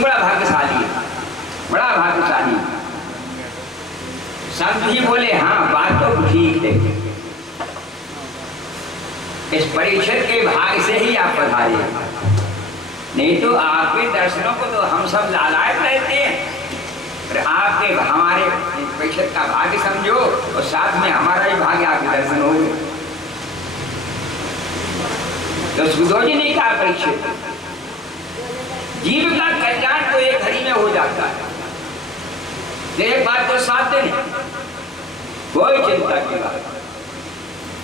तुम बड़ा भाग्यशाली है, बड़ा भाग्यशाली। संत जी बोले हाँ बात तो ठीक है, इस परीक्षित के भाग से ही आप पधारे, नहीं तो आपके दर्शनों को तो हम सब लालायत रहते हैं। आपके हमारे परीक्षित का भाग्य समझो और साथ में हमारा ही भाग्य आपके दर्शन हो गए। तो सुखदेव जी ने कहा परीक्षित, जीव का कल्याण तो एक घड़ी में हो जाता है, एक बात तो 7 दिन है, कोई चिंता की बात।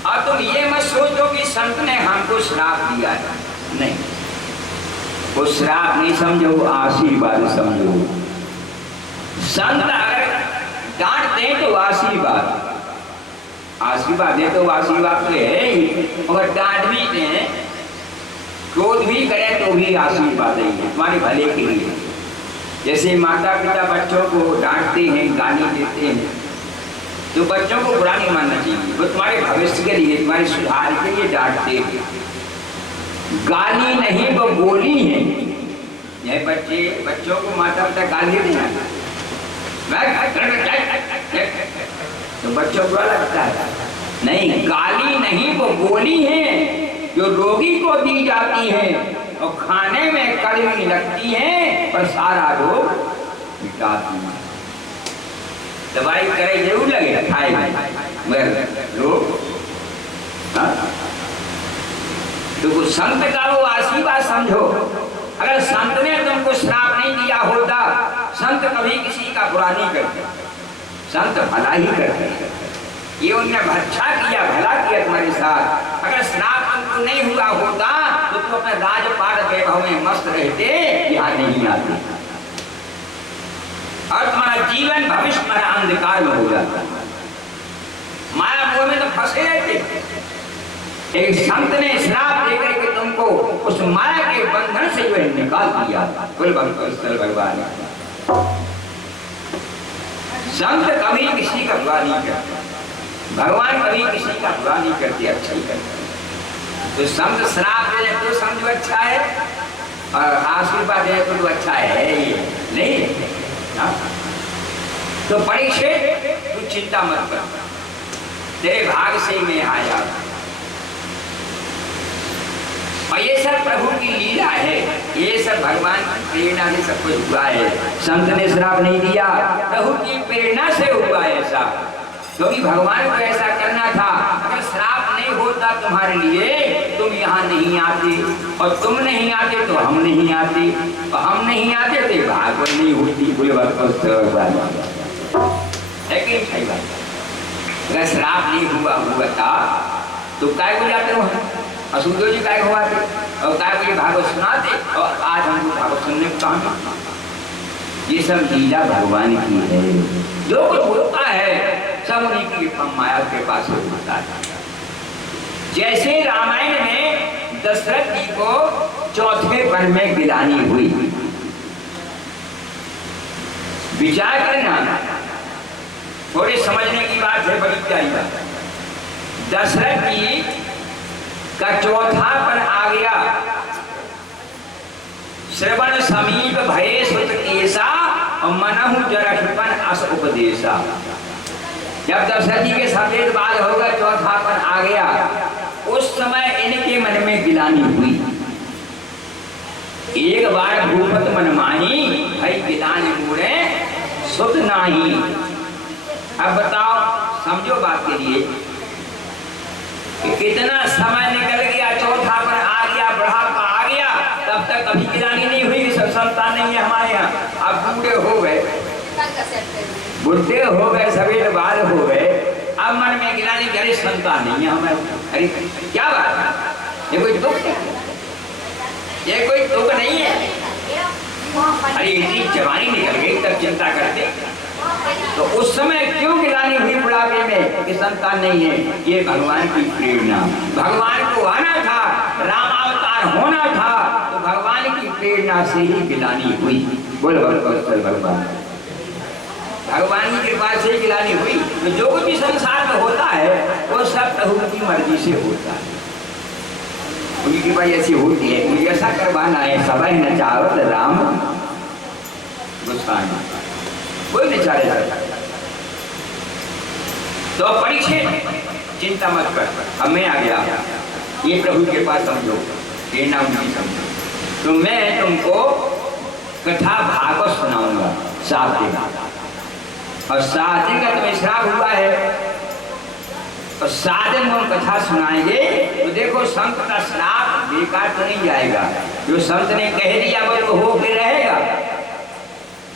और तुम ये मत सोचो कि संत ने हमको श्राप दिया है, नहीं, वो श्राप नहीं समझो, आशीर्वाद समझो। संत अगर डांट दे तो आशीर्वाद, आशीर्वाद दे तो आशीर्वाद तो है ही, अगर डांट भी दे, क्रोध भी करे तो भी आशीर्वाद ही है, तुम्हारे भले के लिए। जैसे माता पिता बच्चों को डांटते हैं, गाली देते हैं, तो बच्चों को बुरा नहीं मानना चाहिए, वो तुम्हारे भविष्य के लिए, तुम्हारे सुधार के लिए डांटते हैं। गाली नहीं वो बोली है। ये बच्चों को माता पिता गाली नहीं आती तो बच्चों को बुरा लगता है, नहीं, गाली नहीं वो बोली है जो रोगी को दी जाती है और खाने में कड़वी लगती है पर सारा रोग मिटाती है। दवाई करे जरूर लगे, खाए मगर रोग। तो संत का वो आशीर्वाद समझो। अगर संत ने तुमको श्राप नहीं दिया होता, संत कभी किसी का बुरा नहीं करते, संत भला ही करते। ये उन्होंने अच्छा किया, भला किया तुम्हारे साथ। अगर श्राप तुमको नहीं हुआ होता तो तुम अपने राजपाट वैभव में मस्त रहते, यहाँ नहीं आते और तुम्हारा जीवन भविष्य में अंधकार में हो जाता। माया मोह में तो फंसे रहते। एक संत ने श्राप देकर के तुमको उस माया के बंधन से जो निकाल दिया। बोल भगवान, संत कभी किसी का बुरा नहीं करते, भगवान कभी किसी का बुरा नहीं करते, अच्छा ही करते। तो संत श्राप दे तो समझो अच्छा है और आशीर्वाद दे तो अच्छा है, ये नहीं। तो परीक्षित तू चिंता मत कर, तेरे भाग से मैं आया और ये सब प्रभु की लीला है, ये सब भगवान की प्रेरणा से सब कुछ हुआ है। संत ने श्राप नहीं दिया, प्रभु की प्रेरणा से हुआ ऐसा, क्योंकि भगवान को ऐसा करना था। अगर श्राप नहीं होता तुम्हारे लिए, तुम यहाँ नहीं आते, और तुम नहीं आते तो हम नहीं आते, और हम नहीं आते तो भागवत नहीं होती। बोले अगर श्राप नहीं हुआ था तो काय को जाते हो, सुखदेव जी काय हुआ थे और काय को भागवत सुनाते, और आज हमको भागवत सुनने को कहा। ये सब लीला भगवान की है, जो कुछ होता है सब उन्हीं की माया के पास होता है। जैसे रामायण में दशरथ जी को चौथे वन में गिलानी हुई, विचार करना, थोड़े समझने की बात है, बड़ी प्यारी बात। दशरथ जी का चौथा वन आ गया, श्रवण समीप भये सुत केसा और मनहु जरठपन अस उपदेशा। जब दशरथ जी के सफेद बाल होगा, चौथा वन आ गया, उस समय इनके मन में गिलानी हुई। एक बार भूपत मन माही, भाई गिलानी मुड़े सुत नाही। अब बताओ, समझो बात के लिए कि कितना समय निकल गया, चौथा वन आ गया, बुढ़ापा आ गया, तब तक कभी गिलानी नहीं हुई, सब संतान नहीं है हमारे यहाँ। अब बूढ़े हो गए, बुढ़े हो गए, सफेद बाल हो गए, अब मन में गिलानी करे संतान नहीं है हमारे। अरे क्या बात है, ये कोई दुख है, ये कोई दुख नहीं है। अरे इतनी जवानी निकल गई तब चिंता करते, तो उस समय क्यों गिलानी हुई बुढ़ापे में कि संतान नहीं है? ये भगवान की प्रेरणा, भगवान को आना था, रामावतार होना था, तो भगवान की प्रेरणा से ही गिलानी हुई। बोल भगवान, भगवान की कृपा से गिलानी हुई। तो जो कुछ भी संसार में होता है वो सब प्रभु की मर्जी से होता है, उनकी कृपा ऐसी होती है। मुझे ऐसा करवाना है, सब न चावत राम कोई नहीं चाहेगा। तो परीक्षित चिंता मत कर, अब मैं आ गया, ये प्रभु के पास समझो, ये नाम नहीं समझो, तो मैं तुमको कथा भागवत सुनाऊंगा 7 दिन, और 7 दिन का तुम्हें श्राप हुआ है, और 7 दिन हम कथा सुनाएंगे तो देखो संत का श्राप बेकार तो नहीं जाएगा, जो संत ने कह दिया वो हो के रहेगा।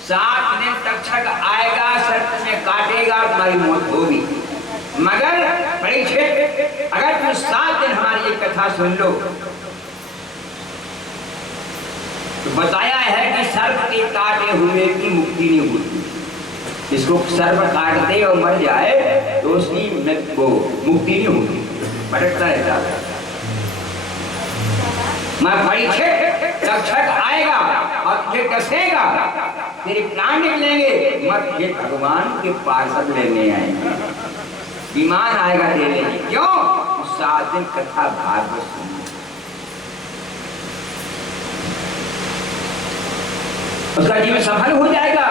7 दिन तक्षक आएगा, सर्प में काटेगा, तुम्हारी मौत होगी। मगर परीक्षित, अगर तुम 7 दिन हमारी ये कथा सुन लो तो बताया है कि सर्प के काटे हुए की मुक्ति नहीं होती, इसको सर्प काट दे और मर जाए तो उसकी मुक्ति नहीं होती, भटकता रहता है। मैं परीक्षित, तक्षक आएगा और तुझे डसेगा, तेरे प्राण निकलेंगे, मत ये भगवान के पार्षद लेने आएंगे, विमान आएगा तेरे, क्यों? 7 दिन कथा भागवत सुन, उसका जीवन सफल हो जाएगा।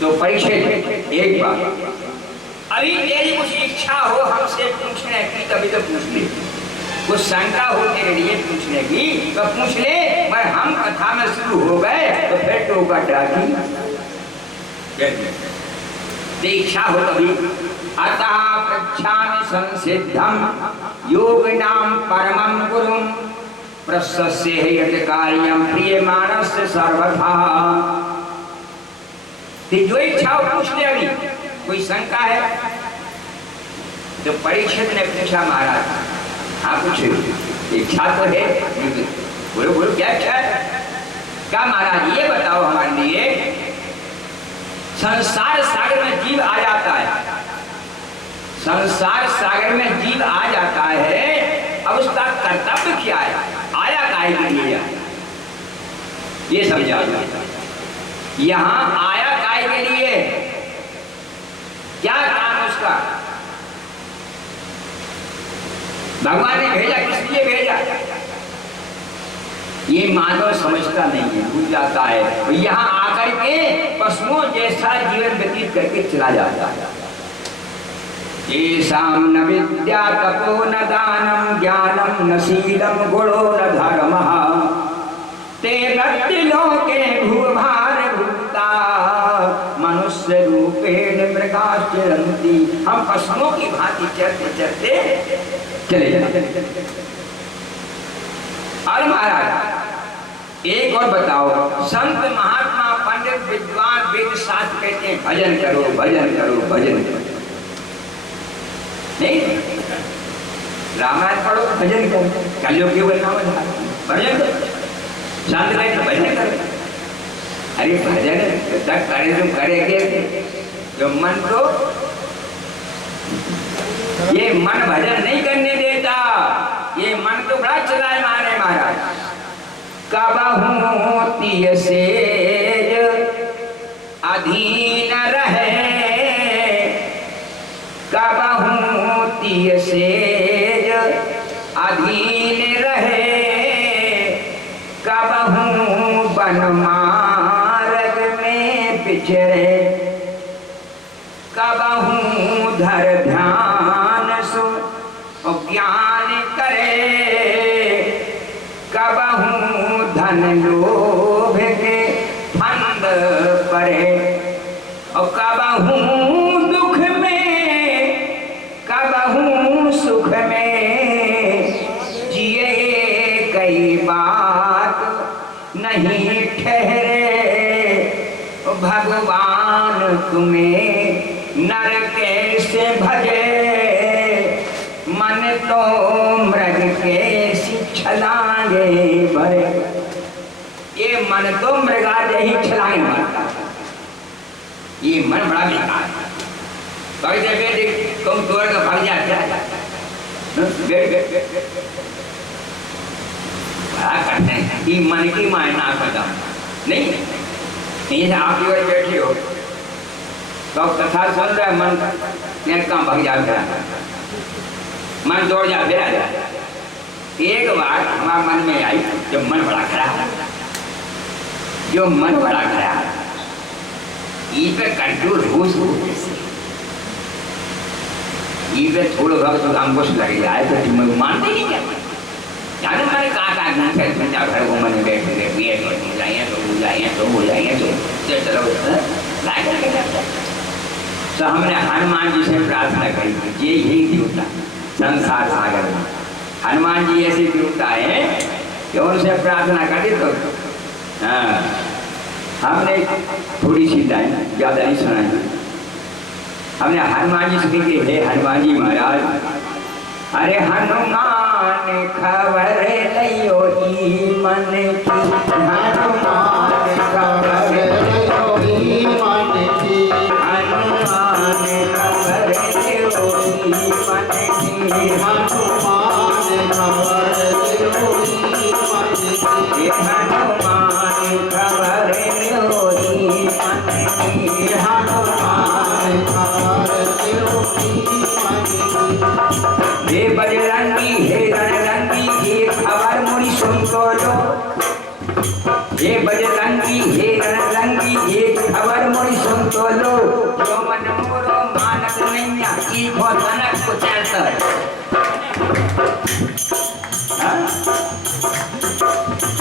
तो परीक्षित एक बात, अभी तेरी कुछ इच्छा हो हमसे पूछने की तभी तो पूछ ले, कुछ शंका हो तेरे लिए पूछने की तो पूछ ले, पर हम कथा में शुरू हो गए तो फिर टोका टाकी दीक्षा हो तभी। अतः पृच्छामि संसिद्धं योगिनां परमं गुरुं प्रशस्य यत् कार्यं प्रियमाणस्य सर्वथा। जो इच्छा हो पूछ ले, अभी कोई शंका है? तो परीक्षित ने पूछा महाराज, हाँ पूछे, इच्छा तो है, बोलो बोलो क्या इच्छा है? क्या महाराज ये बताओ हमारे लिए, संसार सागर में जीव आ जाता है, संसार सागर में जीव आ जाता है, अब उसका कर्तव्य क्या है, आया काहे के लिए, ये समझा। यहाँ आया काहे के लिए, क्या काम उसका, भगवान ने भेजा, किस लिए भेजा, ये मानव समझता नहीं है, भूल जाता है, तो यहाँ आकर के पशुओं जैसा जीवन व्यतीत करके चला जाता है। येषां न विद्या तपो न दानं ज्ञानं न शीलं गुणो न धर्मः ते मृत्युलोके भूभारभूता मनुष्य रूपेण मृगाश्चरन्ति। हम पशुओं की भांति चलते चलते चले जाते। और महाराज एक और बताओ, संत महात्मा पंडित विद्वान वेद शास्त्र कहते हैं भजन करो भजन करो भजन करो, नहीं रामायण पढ़ो भजन करो, कलियुग के भजन करो, शांत रहे तो भजन करो। अरे भजन तक करे तुम करेंगे जो मन तो, ये मन भजन नहीं करने देता, ये मन तो बड़ा चला है मारे महाराज। कबहू तिय सेज अधीन रहे, कबहू तिय सेज अधीन रहे, कबहू वन मार्ग में पिछड़े, कबहू धर ध्यान सु ज्ञान करे, कबहू धन लोभ के फंद पड़े, और कबहू दुख में कबहू सुख में जिए, कई बात नहीं ठहरे, भगवान तुम्हें नर कैसे भजे, मन तो मृग के छलांगे भरे। ये मन तो मृगा ही छलांगे मारता, ये मन बड़ा बेकार है। तुम तोड़ के भाग जाते करते हैं, ये मन की मायना करता नहीं। आप जो बैठे हो तो कथा सुन रहे, मन कहाँ भाग जाता है, मन दौड़ जा फिर आ जाए। एक बार हमारे मन में आई, जब मन बड़ा खराब जो मन बड़ा खराब, ई पे कंट्रोल होश हो, ई पे थोड़ा वक्त तो अंकुश लगे जाए तो तुम मानते नहीं क्या? यानी मैंने कहा घंटे घंटा घर को मैंने बैठ ये हो जाइए तो चलो तो हमने हनुमान जी से प्रार्थना करी, ये यही देवता संसार सागर में हनुमान जी ऐसे देवता है कि उनसे प्रार्थना करी तो हाँ, हमने थोड़ी सी लाइन ज़्यादा नहीं सुनाई, हमने हनुमान जी से कही, हे हनुमान जी महाराज, अरे हनुमान खबर लियो ई मन की, हनुमान खबर लियो ई मन की, हनुमान खबर लियो ई मन की, हनुमान खबर लियो ई मन की, हनुमान खबर लियो ई मन की, हनुमान खबर लियो ई मन की। हे बजरंगी हे रणरंगी ये खबर मुझे सुन तो लो, हे बजरंगी हे रणरंगी ये खबर मुझे सुन तो लो, जो मन मोरो मानक नैया ई भो तनक को चलत।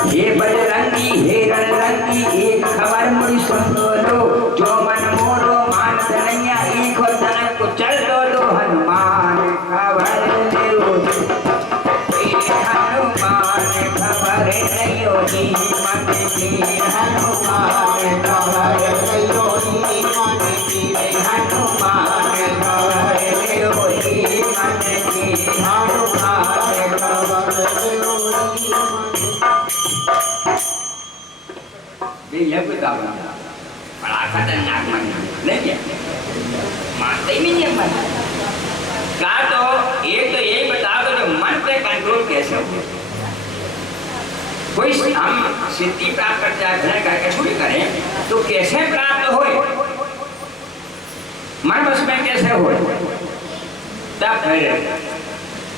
हे बजरंगी हे रणरंगी ये खबर मुझे सुन तो लो, जो मन मोरो मानक नैया ई भो तनक को चल लो, हनुमान खबर लियो हनुमान खबर लियो ई मन की, हनुमान खबर लियो ई मन की, हनुमान खबर लियो ई मन की, हनुमान खबर लियो ई मन की। ये बता बड़ा खतरनाक मन नहीं क्या मानते ही नहीं है मन का, तो यही बता दो जो मन पे कंट्रोल कैसे हो। कोई हम सिद्धि प्राप्त करते हैं करके थोड़ी करें तो कैसे प्राप्त हो, मन बस में कैसे हो, तब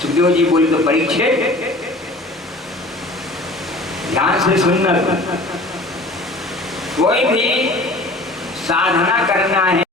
सुखदेव जी बोली तो परीक्षित ध्यान से सुनना, कोई भी साधना करना है